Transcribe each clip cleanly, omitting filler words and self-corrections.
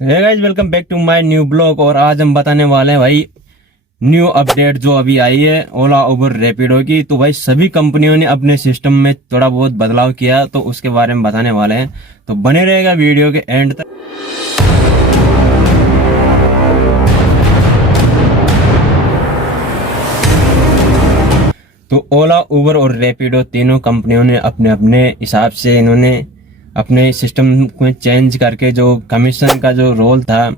Hey guys, welcome back to my new blog. और आज हम बताने वाले हैं भाई न्यू अपडेट जो अभी आई है ओला उबर रैपिडो की। तो भाई सभी कंपनियों ने अपने सिस्टम में थोड़ा बहुत बदलाव किया, तो उसके बारे में बताने वाले हैं। तो बने रहेगा वीडियो के एंड तक। तो ओला उबर और रैपिडो तीनों कंपनियों ने अपने अपने हिसाब से इन्होंने अपने सिस्टम को चेंज करके जो कमीशन का जो रोल था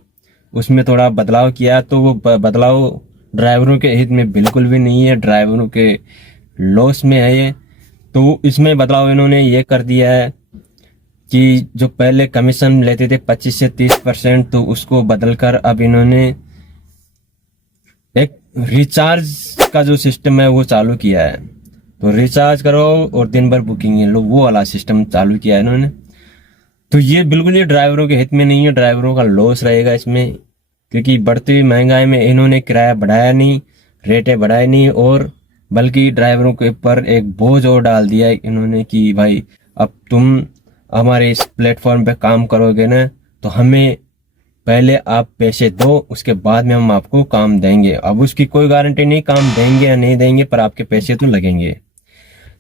उसमें थोड़ा बदलाव किया। तो वो बदलाव ड्राइवरों के हित में बिल्कुल भी नहीं है, ड्राइवरों के लॉस में है ये। तो इसमें बदलाव इन्होंने ये कर दिया है कि जो पहले कमीशन लेते थे 25 से 30%, तो उसको बदलकर अब इन्होंने एक रिचार्ज का जो सिस्टम है वो चालू किया है। तो रिचार्ज करो और दिन भर बुकिंग लो, वो वाला सिस्टम चालू किया है इन्होंने। तो ये बिल्कुल ही ड्राइवरों के हित में नहीं है, ड्राइवरों का लॉस रहेगा इसमें। क्योंकि बढ़ती हुई महंगाई में इन्होंने किराया बढ़ाया नहीं, रेटें बढ़ाए नहीं, और बल्कि ड्राइवरों के ऊपर एक बोझ और डाल दिया है इन्होंने कि भाई अब तुम हमारे इस प्लेटफॉर्म पे काम करोगे ना, तो हमें पहले आप पैसे दो, उसके बाद में हम आपको काम देंगे। अब उसकी कोई गारंटी नहीं काम देंगे या नहीं देंगे, पर आपके पैसे तो लगेंगे।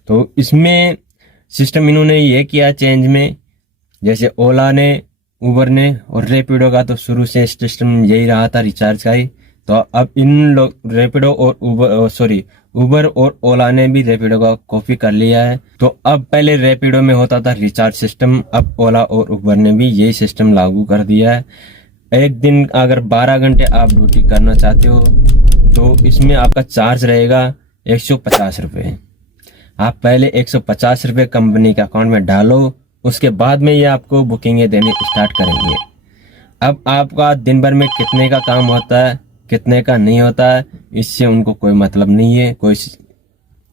तो इसमें सिस्टम इन्होंने ये किया चेंज में, जैसे ओला ने, उबर ने और रैपिडो का तो शुरू से सिस्टम यही रहा था, रिचार्ज का ही। तो अब इन लोग रैपिडो और उबर और ओला ने भी रैपिडो का कॉपी कर लिया है। तो अब पहले रैपिडो में होता था रिचार्ज सिस्टम, अब ओला और उबर ने भी यही सिस्टम लागू कर दिया है। एक दिन अगर 12 घंटे आप ड्यूटी करना चाहते हो तो इसमें आपका चार्ज रहेगा 150 रुपये। आप पहले 150 रुपये कंपनी के अकाउंट में डालो, उसके बाद में ये आपको बुकिंगें देने स्टार्ट करेंगे। अब आपका दिन भर में कितने का काम होता है कितने का नहीं होता है, इससे उनको कोई मतलब नहीं है, कोई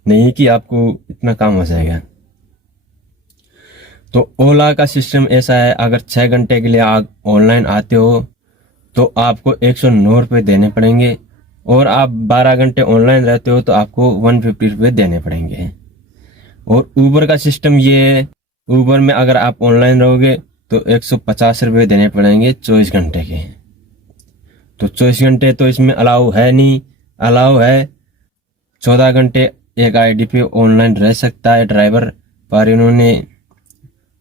नहीं कि आपको इतना काम हो जाएगा। तो ओला का सिस्टम ऐसा है, अगर 6 घंटे के लिए आप ऑनलाइन आते हो तो आपको 109 रुपये देने पड़ेंगे, और आप 12 घंटे ऑनलाइन रहते हो तो आपको 150 रुपये देने पड़ेंगे। और ऊबर का सिस्टम ये है, ऊबर में अगर आप ऑनलाइन रहोगे तो 150 रुपये देने पड़ेंगे 24 घंटे के। तो 24 घंटे तो इसमें अलाउ है नहीं, अलाउ है 14 घंटे एक आईडी पे ऑनलाइन रह सकता है ड्राइवर, पर इन्होंने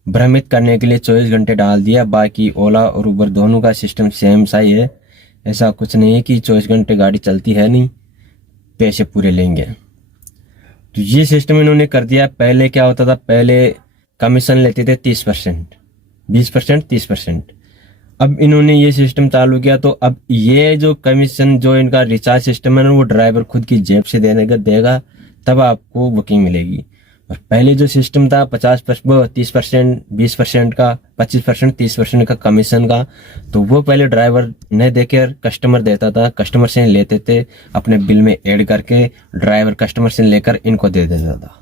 भ्रमित करने के लिए 24 घंटे डाल दिया। बाकी ओला और उबर दोनों का सिस्टम सेम सा ही है, ऐसा कुछ नहीं है कि 24 घंटे गाड़ी चलती है नहीं, पैसे पूरे लेंगे। तो ये सिस्टम इन्होंने कर दिया। पहले क्या होता था, पहले कमीशन लेते थे 30%, 20%, 30%। अब इन्होंने ये सिस्टम चालू किया, तो अब ये जो कमीशन जो इनका रिचार्ज सिस्टम है ना, वो ड्राइवर खुद की जेब से देगा, तब आपको बुकिंग मिलेगी। और पहले जो सिस्टम था 50%, 30%, 20% का, 25%, 30% का कमीशन का, तो वो पहले ड्राइवर ने देकर कस्टमर देता था, कस्टमर से लेते थे, अपने बिल में ऐड करके ड्राइवर कस्टमर से लेकर इनको दे देता था।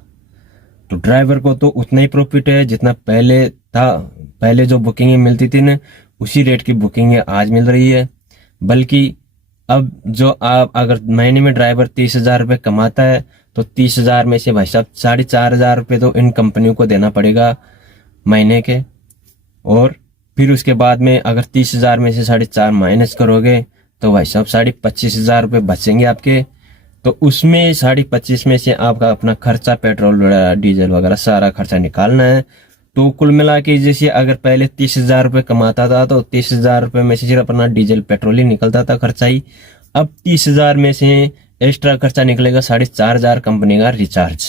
तो ड्राइवर को तो उतना ही प्रॉफिट है जितना पहले था। पहले जो बुकिंगें मिलती थी ना, उसी रेट की बुकिंगें आज मिल रही है। बल्कि अब जो आप अगर महीने में ड्राइवर 30,000 रुपये कमाता है, तो 30,000 में से भाई साहब 4,500 रुपये तो इन कंपनियों को देना पड़ेगा महीने के। और फिर उसके बाद में अगर 30,000 में से 4.5 माइनस करोगे तो भाई साहब 25,500 रुपये बचेंगे आपके। तो उसमें 25,500 में से आपका अपना खर्चा, पेट्रोल डीजल वगैरह सारा खर्चा निकालना है। तो कुल मिला के जैसे अगर पहले 30,000 रुपये कमाता था तो 30,000 रुपये में से सिर्फ अपना डीजल पेट्रोल ही निकलता था खर्चा ही। अब 30,000 में से एक्स्ट्रा खर्चा निकलेगा 4,500 कंपनी का रिचार्ज।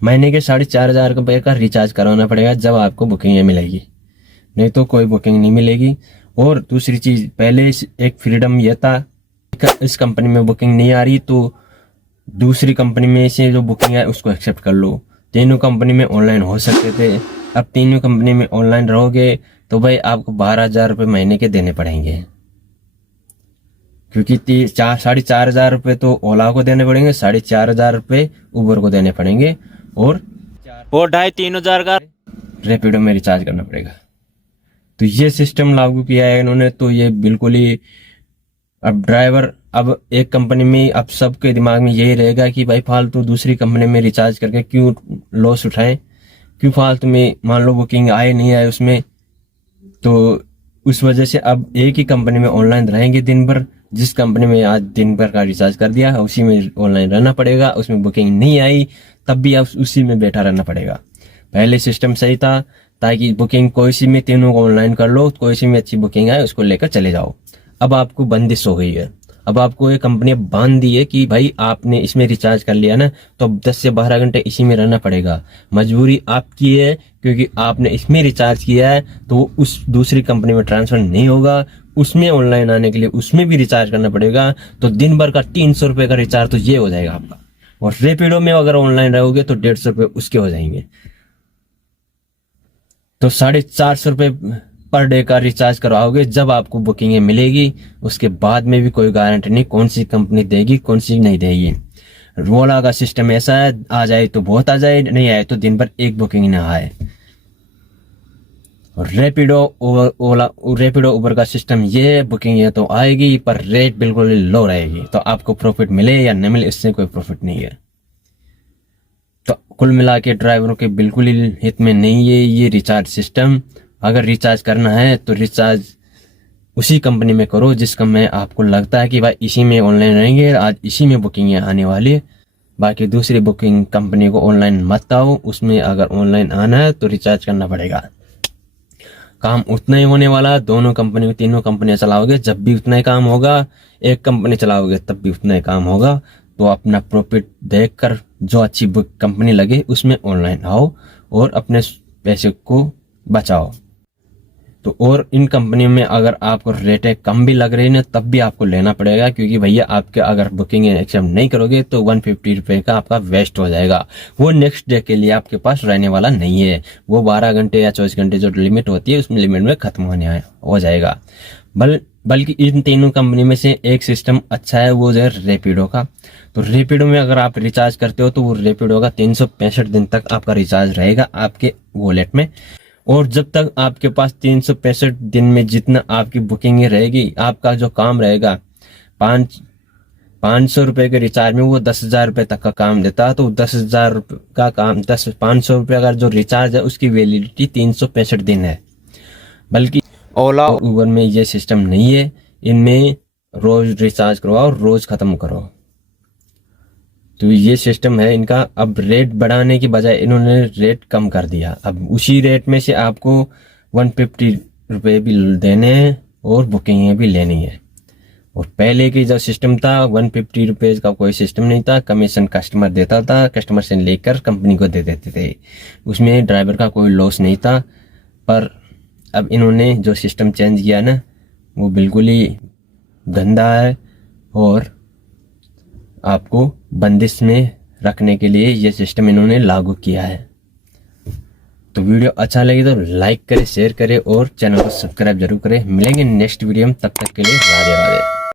महीने के 4,500 रुपये का रिचार्ज करवाना पड़ेगा जब आपको बुकिंग मिलेगी, नहीं तो कोई बुकिंग नहीं मिलेगी। और दूसरी चीज, पहले एक फ्रीडम यह था, इस कंपनी में बुकिंग नहीं आ रही तो दूसरी कंपनी में से जो बुकिंग है उसको एक्सेप्ट कर लो। तीनों कंपनी में ऑनलाइन हो सकते थे, अब तीनों कंपनी में ऑनलाइन रहोगे तो भाई आपको 12,000 रुपये महीने के देने पड़ेंगे। क्योंकि 4,500 रुपये तो ओला को देने पड़ेंगे, 4,500 रुपये उबर को देने पड़ेंगे, और 2,500-3,000 का रैपिडो में रिचार्ज करना पड़ेगा। तो ये सिस्टम लागू किया है इन्होंने। तो ये बिल्कुल ही अब ड्राइवर, अब एक कंपनी में अब सबके दिमाग में यही रहेगा कि भाई फालतू दूसरी कंपनी में रिचार्ज करके क्यों लॉस उठाएं, क्यों फालतू में, मान लो बुकिंग आए नहीं आए उसमें, तो उस वजह से अब एक ही कंपनी में ऑनलाइन रहेंगे दिन भर। जिस कंपनी में आज दिन भर का रिचार्ज कर दिया उसी में ऑनलाइन रहना पड़ेगा। उसमें बुकिंग नहीं आई तब भी आप उसी में बैठा रहना पड़ेगा। पहले सिस्टम सही था, ताकि बुकिंग कोई सी में तीनों को ऑनलाइन कर लो, कोई सी में अच्छी बुकिंग आए उसको लेकर चले जाओ। अब आपको बंदिश हो गई है। अब आपको ये कंपनी बांध दी है कि भाई आपने इसमें रिचार्ज कर लिया ना, तो अब 10 से 12 घंटे इसी में रहना पड़ेगा। मजबूरी आपकी है, क्योंकि आपने इसमें रिचार्ज किया है तो वो उस दूसरी कंपनी में ट्रांसफर नहीं होगा। उसमें ऑनलाइन आने के लिए उसमें भी रिचार्ज करना पड़ेगा। तो दिन भर का 300 रुपए का रिचार्ज तो ये हो जाएगा आपका। और रेपिडो में अगर ऑनलाइन रहोगे तो 150 रुपए उसके हो जाएंगे। तो 450 रुपए पर डे का रिचार्ज करवाओगे जब आपको बुकिंग मिलेगी। उसके बाद में भी कोई गारंटी नहीं कौन सी कंपनी देगी कौन सी नहीं देगी। ओला का सिस्टम ऐसा है, आ जाए तो बहुत आ जाए, नहीं आए तो दिन भर एक बुकिंग ना आए। रेपिडो उबर का सिस्टम ये है, बुकिंग ये तो आएगी पर रेट बिल्कुल लो रहेगी। तो आपको प्रॉफिट मिले या न मिले इससे कोई प्रॉफिट नहीं है। तो कुल मिला के ड्राइवरों के बिल्कुल ही हित में नहीं है ये रिचार्ज सिस्टम। अगर रिचार्ज करना है तो रिचार्ज उसी कंपनी में करो जिसका में आपको लगता है कि भाई इसी में ऑनलाइन रहेंगे, आज इसी में बुकिंग आने वाली है। बाकी दूसरी बुकिंग कंपनी को ऑनलाइन मत आओ। उसमें अगर ऑनलाइन आना है तो रिचार्ज करना पड़ेगा। काम उतना ही होने वाला। दोनों कंपनी तीनों कंपनियां चलाओगे जब भी उतना ही काम होगा, एक कंपनी चलाओगे तब भी उतना ही काम होगा। तो अपना प्रॉफिट देखकर जो अच्छी कंपनी लगे उसमें ऑनलाइन आओ और अपने पैसे को बचाओ। तो और इन कंपनियों में अगर आपको रेटें कम भी लग रही है तब भी आपको लेना पड़ेगा, क्योंकि भैया आपके अगर बुकिंग एक्सेप्ट नहीं करोगे तो 150 रुपए का आपका वेस्ट हो जाएगा। वो नेक्स्ट डे के लिए आपके पास रहने वाला नहीं है। वो 12 घंटे या 24 घंटे जो लिमिट होती है उसमें लिमिट में खत्म हो जाएगा। बल्कि इन तीनों कंपनी में से एक सिस्टम अच्छा है, वो है रेपिडो का। तो रेपिडो में अगर आप रिचार्ज करते हो तो वो रेपिडो का 365 दिन तक आपका रिचार्ज रहेगा आपके वॉलेट में। और जब तक आपके पास 365 दिन में जितना आपकी बुकिंग रहेगी, आपका जो काम रहेगा 500 रुपए के रिचार्ज में वो 10,000 रुपए तक का काम देता है। तो 10,000 का काम 500 रुपए का जो रिचार्ज है उसकी वैलिडिटी 365 दिन है। बल्कि ओला और उबर में ये सिस्टम नहीं है। इनमें रोज रिचार्ज करवाओ रोज खत्म करो। तो ये सिस्टम है इनका। अब रेट बढ़ाने की बजाय इन्होंने रेट कम कर दिया। अब उसी रेट में से आपको 150 रुपए भी देने हैं और बुकिंग भी लेनी है। और पहले की जो सिस्टम था 150 रुपीज का कोई सिस्टम नहीं था। कमीशन कस्टमर देता था, कस्टमर से लेकर कंपनी को दे देते थे। उसमें ड्राइवर का कोई लॉस नहीं था। पर अब इन्होंने जो सिस्टम चेंज किया ना वो बिल्कुल ही गंदा है और आपको बंदिश में रखने के लिए ये सिस्टम इन्होंने लागू किया है। तो वीडियो अच्छा लगे तो लाइक करें, शेयर करें और चैनल को सब्सक्राइब जरूर करें। मिलेंगे नेक्स्ट वीडियो में, तब तक के लिए राधे राधे।